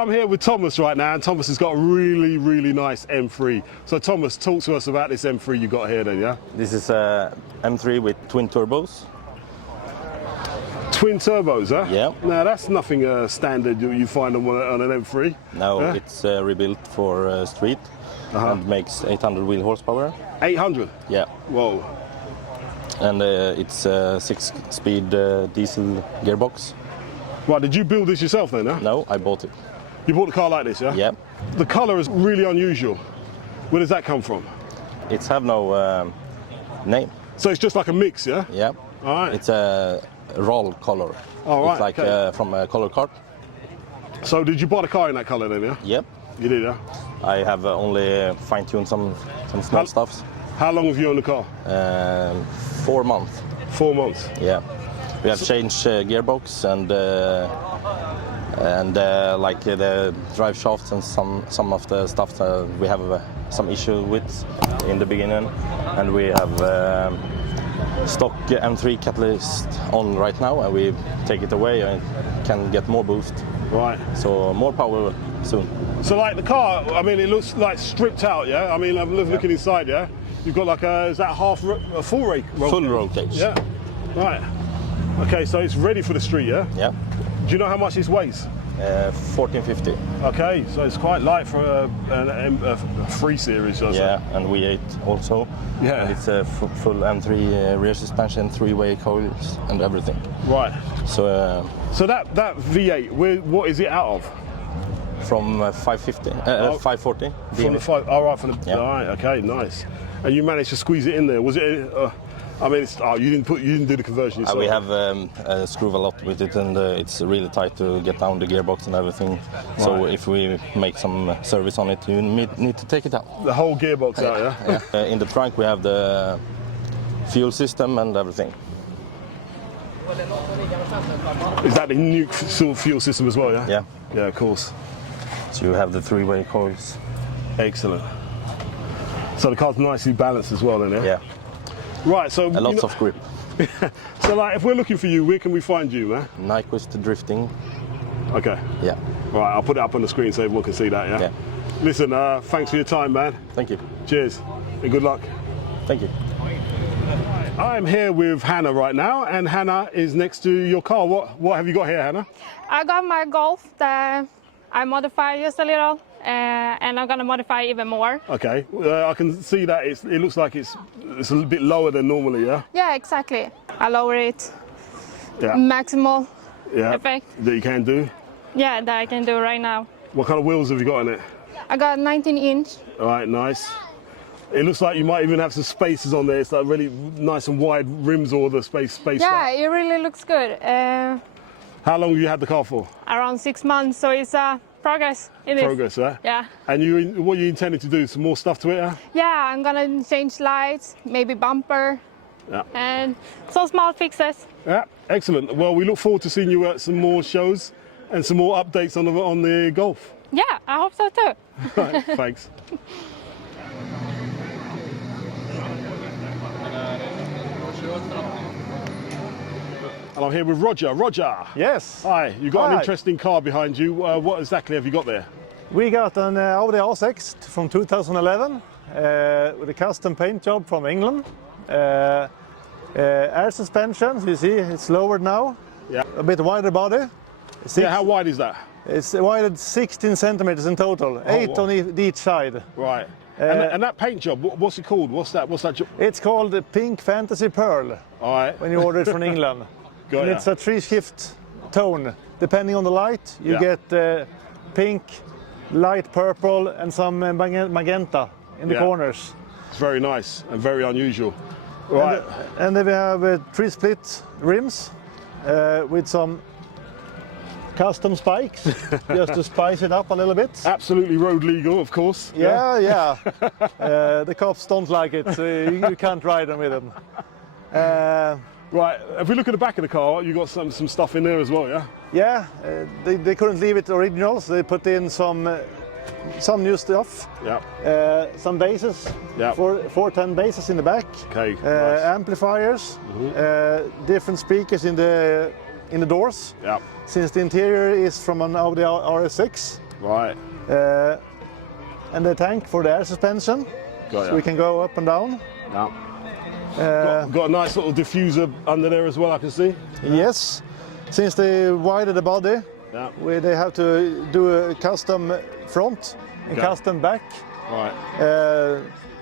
I'm here with Thomas right now, and Thomas has got a really nice M3. So Thomas, talk to us about this M3 you got here then, yeah? This is a M3 with twin turbos. Twin turbos, huh? Yeah. Now that's nothing standard you find on an M3. No, it's rebuilt for street and makes 800 wheel horsepower. 800? Yeah. Whoa. And it's a 6-speed diesel gearbox. Right, did you build this yourself then, huh? No, I bought it. You bought a car like this, yeah? Yeah. The colour is really unusual. Where does that come from? It's have no name. So it's just like a mix, yeah? Yeah. All right. It's a roll color. All right, it's like okay. From a color card. So did you buy the car in that colour then, yeah? Yep. You did, yeah? I have only fine-tuned some small stuffs. How long have you owned the car? 4 months. 4 months. Yeah. We have changed gearbox and like the drive shafts and some of the stuff that we have some issue with in the beginning, and we have stock M3 catalyst on right now, and we take it away and can get more boost. Right. So more power soon. So like the car, I mean, it looks like stripped out, yeah? I mean, I'm looking inside, yeah? You've got like a, is that a full roll Full roll cage. Yeah. Right. Okay, so it's ready for the street, yeah? Yeah. Do you know how much this weighs? 1450. Okay, so it's quite light for a 3 Series, or Yeah, and V8 also. Yeah. And it's a full M3 rear suspension, 3-way coils and everything. Right. So So that V8, what is it out of? from 550, 540. From the 5. Oh, right, from the. Yeah. All right. Okay, nice. And you managed to squeeze it in there. Was it? I mean, you didn't do the conversion yourself. We have screwed a lot with it, and it's really tight to get down the gearbox and everything. Right. So if we make some service on it, you need to take it out. The whole gearbox out, yeah? Yeah. In the trunk we have the fuel system and everything. Is that the new sort of fuel system as well, yeah? Yeah. Yeah, of course. So you have the 3-way coils. Excellent. So the car's nicely balanced as well, then, yeah? Yeah. Right, so... Lots of grip. So, like, if we're looking for you, where can we find you, man? Nyquist drifting. Okay. Yeah. Right, I'll put it up on the screen so everyone can see that, yeah? Yeah. Listen, thanks for your time, man. Thank you. Cheers, and good luck. Thank you. I'm here with Hannah right now, and Hannah is next to your car. What have you got here, Hannah? I got my Golf that I modified just a little, and I'm gonna modify even more. Okay, I can see that it looks like it's a little bit lower than normally, yeah? Yeah, exactly. I lower it. Yeah. Maximal Yeah. effect. That you can do. Yeah, that I can do right now. What kind of wheels have you got on it? I got 19-inch. All right, nice. It looks like you might even have some spacers on there. It's like really nice and wide rims, or the space. Yeah, it really looks good. How long have you had the car for? Around 6 months, so it's progress. It is. Progress, yeah? Yeah. And what are you intending to do? Some more stuff to it, huh? Yeah, I'm gonna change lights, maybe bumper, Yeah. and some small fixes. Yeah, excellent. Well, we look forward to seeing you at some more shows and some more updates on the Golf. Yeah, I hope so too. Right, thanks. And I'm here with Roger. Roger. Yes. Hi. You got an Hi. interesting car behind you. What exactly have you got there? We got an Audi R6 from 2011 with a custom paint job from England. Air suspension, you see, it's lowered now. Yeah. A bit wider body. Yeah. How wide is that? It's widened 16 centimeters in total, 8 wow. on each side. Right. And that paint job, what's it called? What's that job? It's called the Pink Fantasy Pearl All right. when you order it from England. Got And ya. it's a 3-shift tone. Depending on the light, you Yeah. get pink, light purple, and some magenta in the Yeah. corners. It's very nice and very unusual. Right. And then we have 3 split rims with some custom spikes, just to spice it up a little bit. Absolutely road legal, of course. Yeah. The cops don't like it, so you can't ride them with them. Right. If we look at the back of the car, you got some stuff in there as well, yeah? Yeah, they couldn't leave it original, so they put in some new stuff. Yeah. Some bases, Yeah. 410 bases in the back. Okay. Nice. Amplifiers, different speakers in the doors. Yeah. Since the interior is from an Audi RS6, Right. And the tank for the air suspension, Got so ya. we can go up and down. Yeah. Got a nice little diffuser under there as well, I can see. Yes, since they widened the body, Yeah. they have to do a custom front and Okay. custom back Right.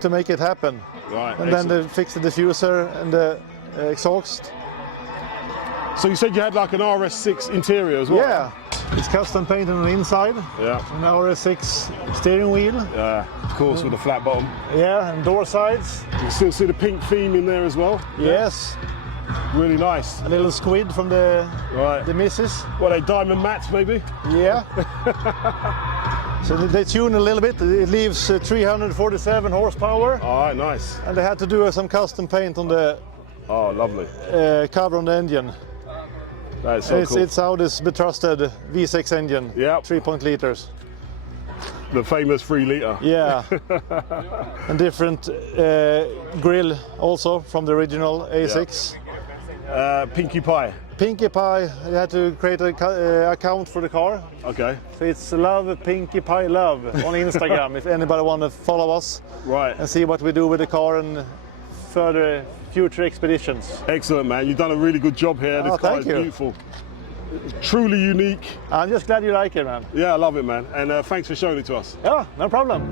to make it happen. Right. And then they fix the diffuser and the exhaust. So you said you had like an RS6 interior as well? Yeah, it's custom painted on the inside. Yeah. An RS6 steering wheel. Yeah. Of course, with a flat bottom. Yeah, and door sides. You can still see the pink theme in there as well. Yes, Really nice. a little squid from the Right. missus. What, they diamond mats maybe? Yeah. So they tune a little bit. It leaves 347 horsepower, All right, nice. and they had to do some custom paint on the Oh, lovely. cover on the engine. That is so It's cool. it's Audi's betrusted V6 engine. Yeah. 3 liters. The famous 3 litre. Yeah. And different grill also from the original A6. Pinkie Pie. Pinkie Pie, you had to create a account for the car. Okay. So it's Love Pinkie Pie Love on Instagram if anybody want to follow us Right. and see what we do with the car and further future expeditions. Excellent, man. You've done a really good job here. This Oh, car thank is you. beautiful. Truly unique. I'm just glad you like it, man. Yeah, I love it, man. And thanks for showing it to us. Yeah, no problem.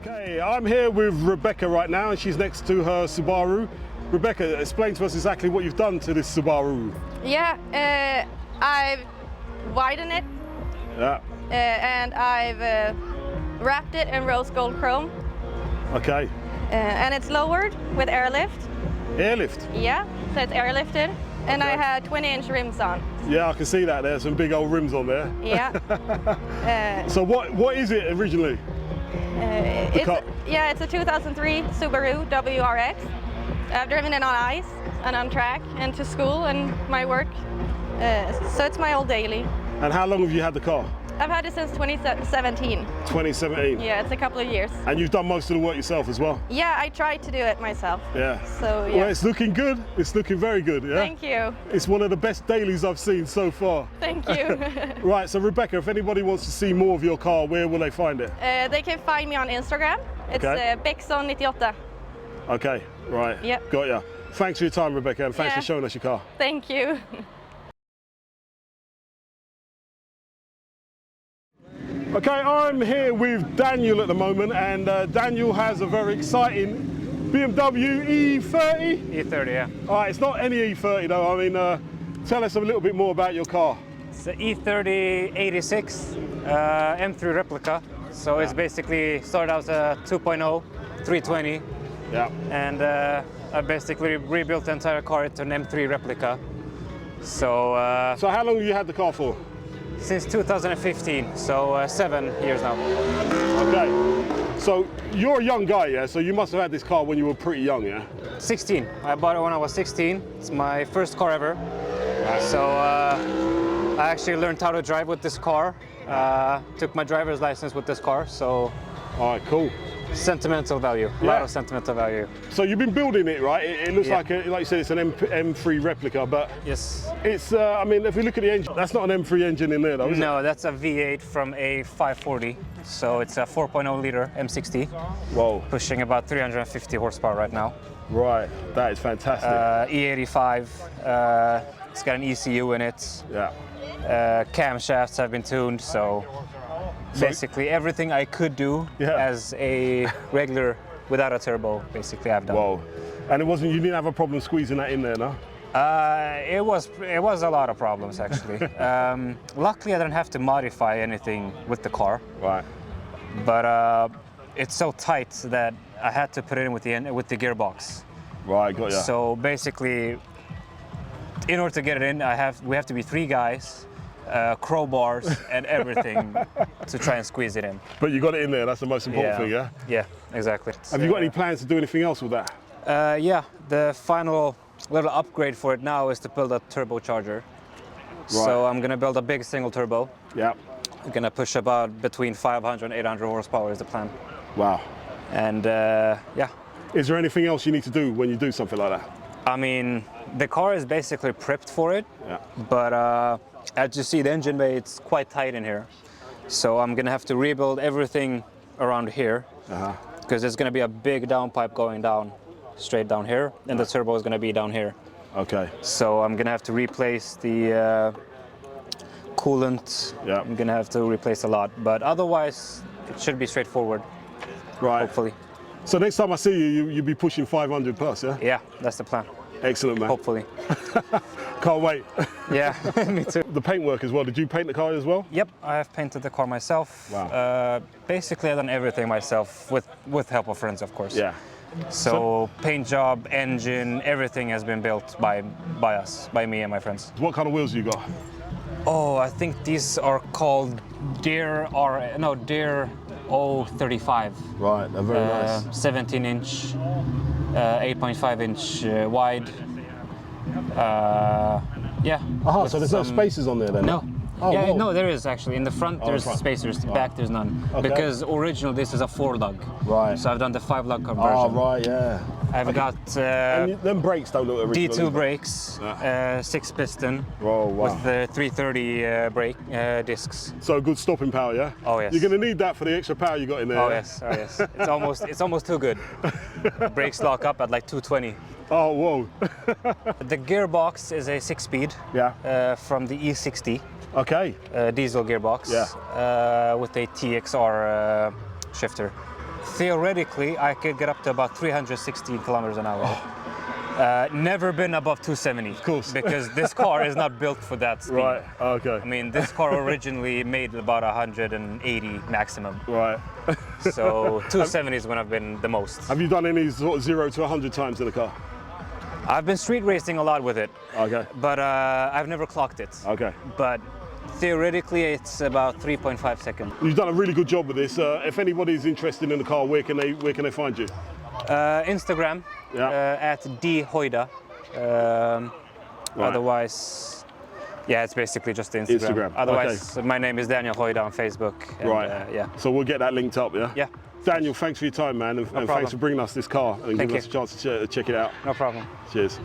Okay, I'm here with Rebecca right now, and she's next to her Subaru. Rebecca, explain to us exactly what you've done to this Subaru. Yeah, I've widened it Yeah. and I've wrapped it in rose gold chrome Okay. and it's lowered with airlift. Airlift. Yeah, so it's airlifted and I had 20-inch rims on. Yeah, I can see that. There's some big old rims on there. Yeah. So what is it originally? car. It's a 2003 Subaru WRX. I've driven it on ice and on track and to school and my work. So it's my old daily. And how long have you had the car? I've had it since 2017. 2017. Yeah, it's a couple of years. And you've done most of the work yourself as well? Yeah, I tried to do it myself. Yeah. So yeah. Well, it's looking good. It's looking very good, yeah? Thank you. It's one of the best dailies I've seen so far. Thank you. Right, so Rebecca, if anybody wants to see more of your car, where will they find it? They can find me on Instagram. It's Okay. Bexon98. Okay, right. Yep. Got ya. Thanks for your time, Rebecca, and thanks Yeah. for showing us your car. Thank you. Okay, I'm here with Daniel at the moment, and Daniel has a very exciting BMW E30. E30, yeah. All right, it's not any E30 though. I mean, tell us a little bit more about your car. It's the E30 86 M3 replica. So it's basically started out as a 2.0 320, Yeah. and I basically rebuilt the entire car into an M3 replica. So So how long have you had the car for? since 2015, so 7 years now. Okay. So you're a young guy, yeah? So you must have had this car when you were pretty young, yeah? 16. I bought it when I was 16. It's my first car ever. So I actually learned how to drive with this car. Took my driver's license with this car, so All right, cool. sentimental value. A lot of sentimental value. So you've been building it, right? It looks Yeah. like you said, it's an M3 replica, but Yes. it's, I mean, if we look at the engine, that's not an M3 engine in there though, is it? No, that's a V8 from a 540. So it's a 4.0 liter M60, Whoa, pushing about 350 horsepower right now. right. That is fantastic. E85, it's got an ECU in it. yeah. Camshafts have been tuned, so basically everything I could do Yeah. as a regular without a turbo, basically I've done. Whoa. And you didn't have a problem squeezing that in there, no? It was a lot of problems actually. Luckily I didn't have to modify anything with the car, Right. but it's so tight that I had to put it in with the gearbox. Right, got ya. So basically, in order to get it in, we have to be 3 guys, crowbars and everything to try and squeeze it in. But you got it in there, that's the most important thing, yeah? Yeah, exactly. Have you got any plans to do anything else with that? Yeah, the final little upgrade for it now is to build a turbocharger. So I'm gonna build a big single turbo. Yeah. I'm gonna push about between 500 and 800 horsepower is the plan. Wow. And yeah. Is there anything else you need to do when you do something like that? I mean, the car is basically prepped for it, Yeah. but as you see, the engine bay, it's quite tight in here. So I'm gonna have to rebuild everything around here, because there's gonna be a big downpipe going down, straight down here, and the turbo is gonna be down here. Okay. So I'm gonna have to replace the coolant. Yeah. I'm gonna have to replace a lot, but otherwise it should be straightforward. Right. Hopefully. So next time I see you, you'll be pushing 500 plus, yeah? Yeah, that's the plan. Excellent, man. Hopefully. Can't wait. Yeah, me too. The paintwork as well. Did you paint the car as well? Yep, I have painted the car myself. Wow. Basically, I've done everything myself with help of friends, of course. Yeah. So paint job, engine, everything has been built by us, by me and my friends. What kind of wheels you got? Oh, I think these are called Deere 035. Right, they're very nice. 17-inch, 8.5-inch wide. Yeah. So there's no spaces on there then? No. Oh, yeah, whoa. no, there is actually. In the front there's front. spacers, back there's none. Okay. Because original this is a 4-lug. Right. So I've done the 5-lug conversion. Oh, right, yeah. I've got And them brakes don't look original. D2 brakes, 6-piston Oh, wow. with the 330 brake discs. So good stopping power, yeah? Oh, yes. You're going to need that for the extra power you got in there. Oh yeah? yes, it's almost too good. Brakes lock up at like 220. Oh, whoa. The gearbox is a 6-speed from the E60 Okay. diesel gearbox with a TXR shifter. Theoretically, I could get up to about 360 kilometers an hour. Never been above 270. Of course. Because this car is not built for that speed. Right, okay. I mean, this car originally made about 180 maximum. Right. So 270 is when I've been the most. Have you done any sort of 0 to 100 times in the car? I've been street racing a lot with it. Okay. But I've never clocked it. Okay. But theoretically, it's about 3.5 seconds. You've done a really good job with this. If anybody's interested in the car, where can they find you? Instagram at dhoida. Otherwise, yeah, it's basically just Instagram. Otherwise, my name is Daniel Hoida on Facebook. And, yeah. So we'll get that linked up, yeah? Yeah. Daniel, thanks for your time, man, and thanks for bringing us this car and giving us a chance to check it out. No problem. Cheers.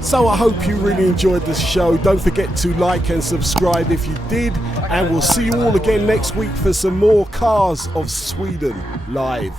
So I hope you really enjoyed this show. Don't forget to like and subscribe if you did, and we'll see you all again next week for some more Cars of Sweden live.